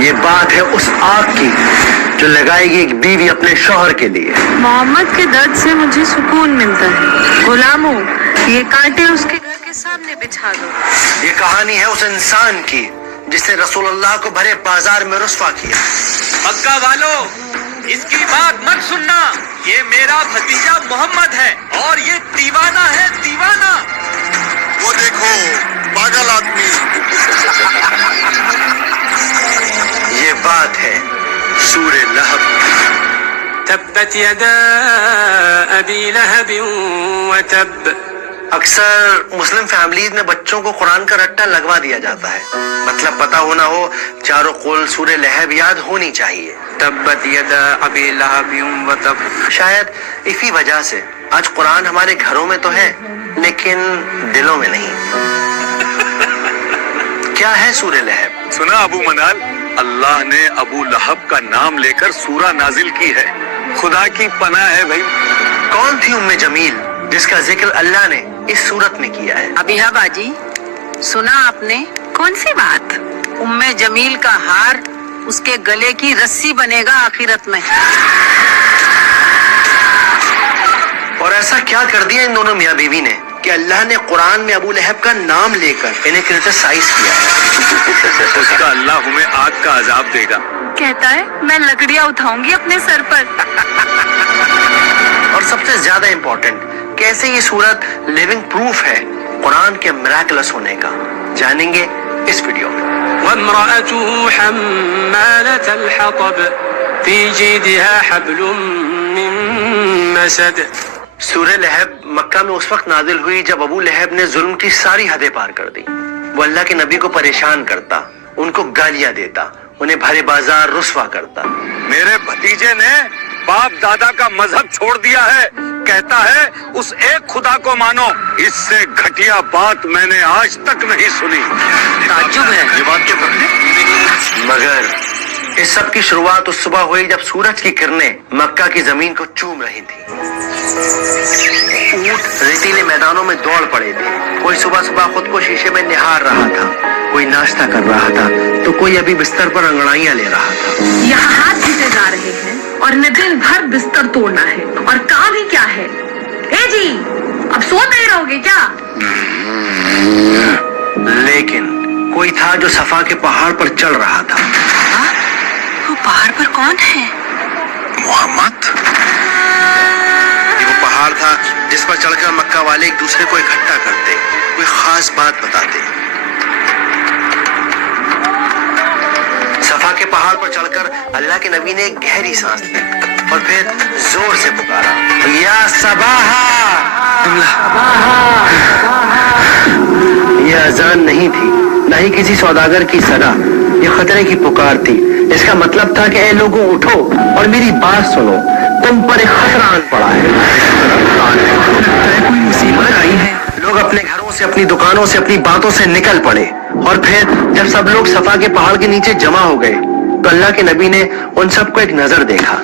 یہ بات ہے اس آگ کی جو لگائے گی ایک بیوی اپنے شوہر کے لیے. محمد کے درد سے مجھے سکون ملتا ہے. غلاموں، یہ کانٹے اس کے گھر کے سامنے بچھا دو. یہ کہانی ہے اس انسان کی جس نے رسول اللہ کو بھرے بازار میں رسوا کیا. مکہ والو، اس کی بات مت سننا. یہ میرا بھتیجا محمد ہے اور یہ دیوانہ ہے، دیوانہ. وہ دیکھو پاگل آدمی. یہ بات ہے سورہ لہب. تبت یدا ابی لہب وتب. اکثر مسلم فیملیز میں بچوں کو قرآن کا رٹا لگوا دیا جاتا ہے. مطلب پتہ ہونا ہو، چاروں قول سورہ لہب یاد ہونی چاہیے. تبت یدا ابی لہب وتب. شاید اسی وجہ سے آج قرآن ہمارے گھروں میں تو ہے لیکن دلوں میں نہیں. کیا ہے سورہ لہب؟ سنا ابو منال، اللہ نے ابو لہب کا نام لے کر سورہ نازل کی ہے. خدا کی پناہ ہے بھائی. کون تھی ام جمیل جس کا ذکر اللہ نے اس صورت میں کیا ہے؟ ابیہا باجی، سنا آپ نے؟ کون سی بات؟ ام جمیل کا ہار اس کے گلے کی رسی بنے گا آخرت میں. اور ایسا کیا کر دیا ان دونوں میاں بیوی نے کہ اللہ نے قرآن میں ابو لہب کا نام لے کر انہیں کرٹیسائز کیا ہے؟ اس کا اللہ ہمیں آگ کا عذاب دے گا. کہتا ہے میں لکڑیاں اٹھاؤں گی اپنے سر پر. اور سب سے زیادہ امپورٹنٹ، کیسے یہ صورت لیونگ پروف ہے قرآن کے میراکلس ہونے کا، جانیں گے اس ویڈیو میں. وامرأته حمالة الحطب في جيدها حبل من مسد. سورہ لہب مکہ میں اس وقت نازل ہوئی جب ابو لہب نے ظلم کی ساری حدیں پار کر دی. وہ اللہ کے نبی کو پریشان کرتا، ان کو گالیاں دیتا، انہیں بھرے بازار رسوا کرتا. میرے بھتیجے نے باپ دادا کا مذہب چھوڑ دیا ہے. کہتا ہے اس ایک خدا کو مانو. اس سے گھٹیا بات میں نے آج تک نہیں سنی. تعجب ہے. یہ بات کیا کرتے؟ مگر اس سب کی شروعات اس صبح ہوئی جب سورج کی کرنیں مکہ کی زمین کو چوم رہی تھی. اونٹ ریتیلے میدانوں میں دوڑ پڑے تھے. کوئی صبح صبح خود کو شیشے میں نہار رہا تھا، کوئی ناشتہ کر رہا تھا تو کوئی ابھی بستر پر انگڑائیاں لے رہا تھا. یہاں ہاتھ جیتے جا رہے ہیں اور نہ دن بھر بستر توڑنا ہے اور کام ہی کیا ہے. اے جی، اب سوتے ہی رہو گے کیا؟ لیکن کوئی تھا جو صفا کے پہاڑ پر چڑھ رہا تھا. وہ پہاڑ پر کون ہے؟ محمد. یہ وہ پہاڑ تھا جس پر چڑھ کر مکہ والے ایک دوسرے کو اکٹھا کرتے، کوئی خاص بات بتاتے. صفا کے پہاڑ پر چڑھ کر اللہ کے نبی نے ایک گہری سانس لی اور پھر زور سے پکارا، یا صباحا. یہ اذان نہیں تھی، نہ ہی کسی سوداگر کی صدا. یہ خطرے کی پکار تھی. اس کا مطلب تھا کہ اے لوگوں اٹھو اور میری بات سنو، تم پر ایک خطرہ آن پڑا ہے. کوئی مصیبت آئی ہے. لوگ اپنے گھروں سے، اپنی دکانوں سے، اپنی باتوں سے نکل پڑے اور پھر جب سب لوگ صفا کے پہاڑ کے نیچے جمع ہو گئے تو اللہ کے نبی نے ان سب کو ایک نظر دیکھا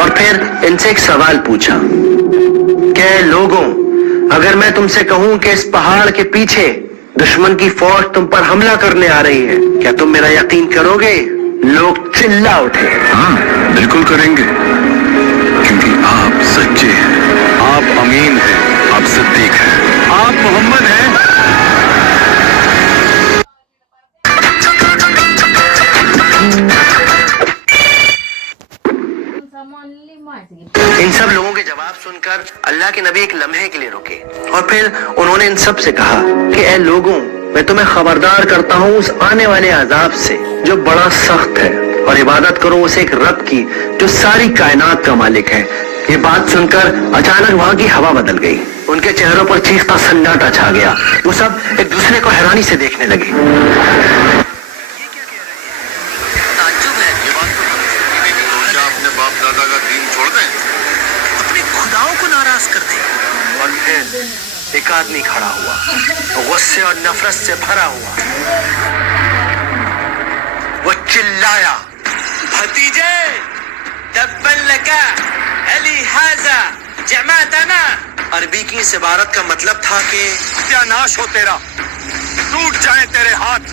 اور پھر ان سے ایک سوال پوچھا کہ اے لوگوں، اگر میں تم سے کہوں کہ اس پہاڑ کے پیچھے دشمن کی فوج تم پر حملہ کرنے آ رہی ہے، کیا تم میرا یقین کرو گے؟ لوگ چلا اٹھے. ہاں بالکل کریں گے، کیونکہ آپ سچے ہیں، آپ امین ہیں، آپ صدیق ہیں، آپ محمد ہیں. ان سب لوگوں کے جواب سن کر اللہ کے نبی ایک لمحے کے لیے رکے اور پھر انہوں نے ان سب سے کہا کہ اے لوگوں، میں تمہیں خبردار کرتا ہوں اس آنے والے عذاب سے جو بڑا سخت ہے، اور عبادت کرو اس ایک رب کی جو ساری کائنات کا مالک ہے. یہ بات سن کر اچانک وہاں کی ہوا بدل گئی. ان کے چہروں پر چیخ کا سناٹا چھا گیا. وہ سب ایک دوسرے کو حیرانی سے دیکھنے لگے. تعجب ہے. کیا اپنے باپ دادا کا دین چھوڑ دیں؟ اپنے خداؤں کو ناراض کر دے. اور پھر ایک آدمی کھڑا ہوا، غصے اور نفرت سے بھرا ہوا. وہ چلایا، بھتیجے، تبا لکا لہذا جمعتنا. عربی کی اس عبارت کا مطلب تھا کہ ستیہ ناش ہو تیرا، ٹوٹ جائیں تیرے ہاتھ،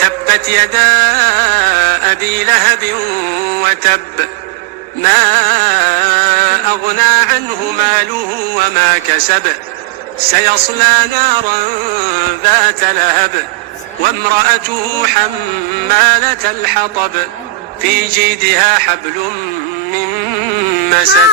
تبت يدا أبي لهب وتب ما أغنى عنه ماله وما كسب سيصلى نارا ذات لهب وامرأته حمالة الحطب في جيدها حبل من مسد.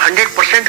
100%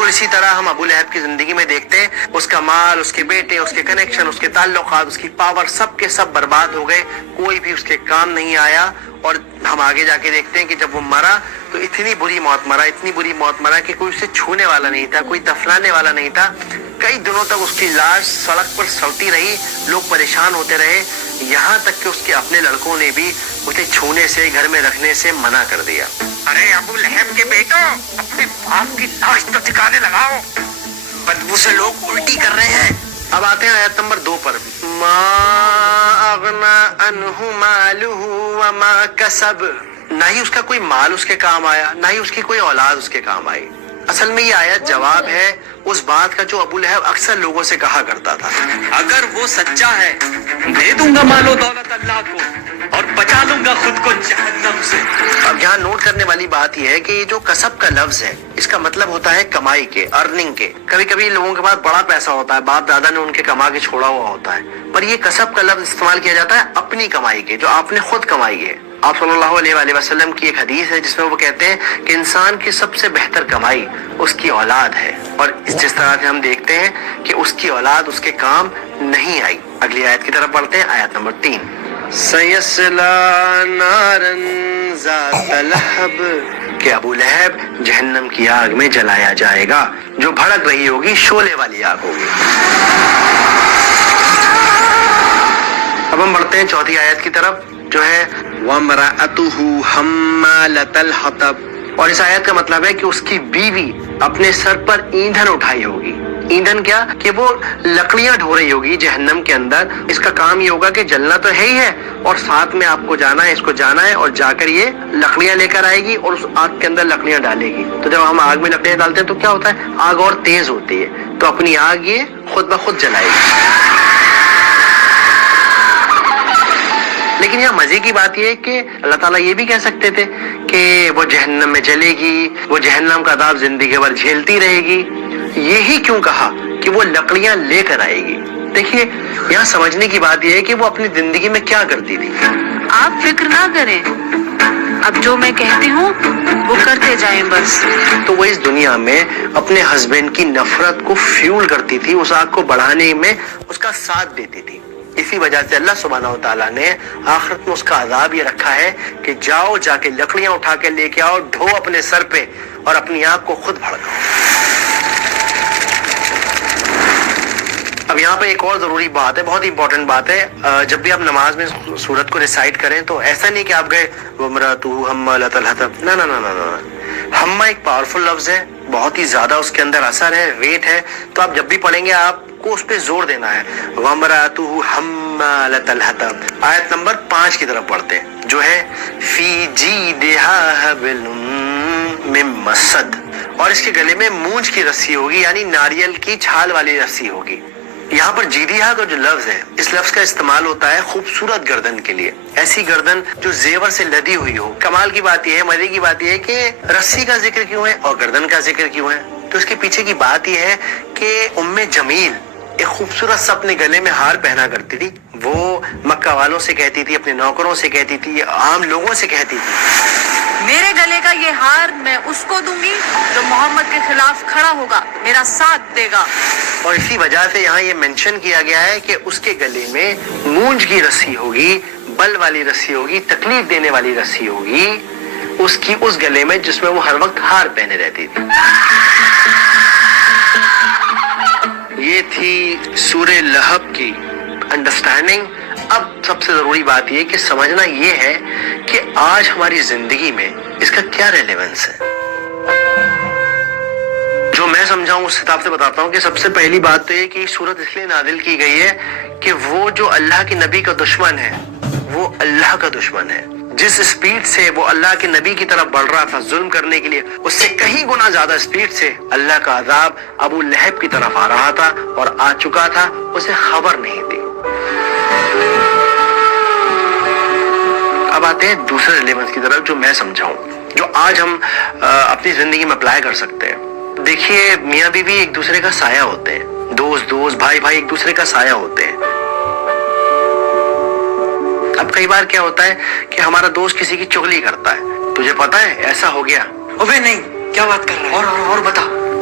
بالکل اسی طرح ہم ابو لہب کی زندگی میں دیکھتے ہیں اس کا مال، اس کے بیٹے، اس کے کنیکشن، اس کے تعلقات، اس کی پاور، سب کے سب برباد ہو گئے، کوئی بھی اس کے کام نہیں آیا. اور ہم آگے جا کے دیکھتے ہیں کہ جب وہ مرا تو اتنی بری موت مرا، اتنی بری موت مرا کہ کوئی اسے چھونے والا نہیں تھا، کوئی دفنانے والا نہیں تھا. کئی دنوں تک اس کی لاش سڑک پر سڑتی رہی، لوگ پریشان ہوتے رہے، یہاں تک کہ اس کے اپنے لڑکوں نے بھی اسے چھونے سے، گھر میں رکھنے سے منع کر دیا. ارے ابو لہب کے بیٹوں، اپنے باپ کی لاش تو ٹھکانے لگاؤ، بدبو سے لوگ الٹی کر رہے ہیں. اب آتے ہیں آیت نمبر 2 پر. ما اغنا عنہ مالہ وما کسب، نہ ہی اس کا کوئی مال اس کے کام آیا، نہ ہی اس کی کوئی اولاد اس کے کام آئی. اصل میں یہ آیت جواب ہے اس بات کا جو ابو لہب اکثر لوگوں سے کہا کرتا تھا. اگر وہ سچا ہے دے دوں گا مال و دولت اللہ کو اور بچا لوں گا خود کو جہنم سے. اب یہاں نوٹ کرنے والی بات یہ ہے کہ یہ جو کسب کا لفظ ہے اس کا مطلب ہوتا ہے کمائی کے، ارننگ کے. کبھی کبھی لوگوں کے پاس بڑا پیسہ ہوتا ہے، باپ دادا نے ان کے کما کے چھوڑا ہوا ہوتا ہے، پر یہ کسب کا لفظ استعمال کیا جاتا ہے اپنی کمائی کے، جو آپ نے خود کمائی ہے. آپ صلی اللہ علیہ وآلہ وسلم کی ایک حدیث ہے جس میں وہ کہتے ہیں کہ انسان کی سب سے بہتر کمائی اس کی اولاد ہے، اور جس طرح سے ہم دیکھتے ہیں کہ اس کی اولاد اس کے کام نہیں آئی. اگلی آیت کی طرف بڑھتے ہیں، آیت نمبر 3. سَيَصْلَىٰ نَارًا ذَاتَ لَهَبٍ، کہ ابو لہب جہنم کی آگ میں جلایا جائے گا جو بھڑک رہی ہوگی، شعلے والی آگ ہوگی. اب ہم بڑھتے ہیں چوتھی آیت کی طرف جو ہے وَامْرَأَتُهُ حَمَّالَةَ الْحَطَبِ، اور اس آیت کا مطلب ہے کہ اس کی بیوی اپنے سر پر ایندھن اٹھائی ہوگی. ایندھن کیا کہ وہ لکڑیاں ڈھو رہی ہوگی جہنم کے اندر. اس کا کام یہ ہوگا کہ جلنا تو ہے ہی ہے اور ساتھ میں آپ کو جانا ہے، اس کو جانا ہے اور جا کر یہ لکڑیاں لے کر آئے گی اور اس آگ کے اندر لکڑیاں ڈالے گی. تو جب ہم آگ میں لکڑیاں ڈالتے ہیں تو کیا ہوتا ہے، آگ اور تیز ہوتی ہے، تو اپنی آگ یہ خود بخود جلائے گی. لیکن یہاں مزے کی بات یہ ہے کہ اللہ تعالیٰ یہ بھی کہہ سکتے تھے کہ وہ جہنم میں جلے گی، وہ جہنم کا عذاب زندگی بھر جھیلتی رہے گی. یہی کیوں کہا کہ وہ لکڑیاں لے کر آئے گی؟ دیکھیے یہاں سمجھنے کی بات یہ ہے کہ وہ اپنی زندگی میں کیا کرتی تھی. آپ فکر نہ کریں، اب جو میں کہتی ہوں وہ کرتے جائیں بس. تو وہ اس دنیا میں اپنے ہسبینڈ کی نفرت کو فیول کرتی تھی، اس آگ کو بڑھانے میں اس کا ساتھ دیتی تھی. اسی وجہ سے اللہ سبحانہ و تعالیٰ نے آخرت میں اس کا عذاب یہ رکھا ہے کہ جاؤ جا کے لکڑیاں اٹھا کے لے کے آؤ، ڈھو اپنے سر پہ اور اپنی آگ کو خود بھڑکاؤ. اب یہاں پہ ایک اور ضروری بات ہے، بہت امپورٹنٹ بات ہے. جب بھی آپ نماز میں سورت کو ریسائٹ کریں تو ایسا نہیں کہ آپ گئے وَامْرَأَتُهُ حَمَّالَةَ الْحَطَبِ، نہ. ہمہ ایک پاورفل لفظ ہے، بہت ہی زیادہ اس کے اندر اثر ہے، ویٹ ہے. تو آپ جب بھی پڑھیں گے آپ کو اس پہ زور دینا ہے. وَامْرَأَتُهُ حَمَّالَةَ الْحَطَبِ. آیت نمبر 5 کی طرف پڑھتے ہیں جو ہے فِي جِيدِهَا حَبْلٌ مِّن مَّسَدٍ، اور اس کے گلے میں مونج کی رسی ہوگی، یعنی ناریل کی چھال والی رسی ہوگی. یہاں پر جیدیہا کا جو لفظ ہے، اس لفظ کا استعمال ہوتا ہے خوبصورت گردن کے لیے، ایسی گردن جو زیور سے لدی ہوئی ہو. کمال کی بات یہ ہے، مزے کی بات یہ ہے کہ رسی کا ذکر کیوں ہے اور گردن کا ذکر کیوں ہے؟ تو اس کے پیچھے کی بات یہ ہے کہ ام جمیل ایک خوبصورت سا اپنے گلے میں ہار پہنا کرتی تھی. وہ مکہ والوں سے کہتی تھی، اپنے نوکروں سے کہتی تھی، عام لوگوں سے کہتی تھی میرے گلے کا یہ ہار میں اس کو دوں گی جو محمد کے خلاف کھڑا ہوگا، میرا ساتھ دے گا. اور اسی وجہ سے یہاں یہ مینشن کیا گیا ہے کہ اس کے گلے میں مونج کی رسی ہوگی، بل والی رسی ہوگی، تکلیف دینے والی رسی ہوگی اس کی اس گلے میں جس میں وہ ہر وقت ہار پہنے رہتی تھی. یہ تھی سورہ لہب کی انڈرسٹینڈنگ. اب سب سے ضروری بات یہ کہ سمجھنا یہ ہے کہ آج ہماری زندگی میں اس کا کیا ریلیونس ہے. جو میں سمجھاؤں اس حساب سے بتاتا ہوں کہ سب سے پہلی بات تو یہ کہ سورت اس لیے نازل کی گئی ہے کہ وہ جو اللہ کے نبی کا دشمن ہے وہ اللہ کا دشمن ہے. جس سپیڈ سے وہ اللہ کے نبی کی طرف بڑھ رہا تھا ظلم کرنے کے لیے، اس سے کہیں گنا زیادہ سپیڈ سے اللہ کا عذاب ابو لہب کی طرف آ رہا تھا اور آ چکا تھا، اسے خبر نہیں تھی. اب آتے ہیں دوسرے ریلیونس کی طرف جو میں سمجھاؤں، جو آج ہم اپنی زندگی میں اپلائی کر سکتے ہیں. دیکھیے میاں بیوی ایک دوسرے کا سایہ ہوتے ہیں، دوست بھائی ایک دوسرے کا سایہ ہوتے ہیں. اب کئی بار کیا ہوتا ہے کہ ہمارا دوست کسی کی چغلی کرتا ہے، تجھے پتا ہے ایسا ہو گیا، ابے نہیں کیا بات کر رہا ہے، اور بتا.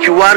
QR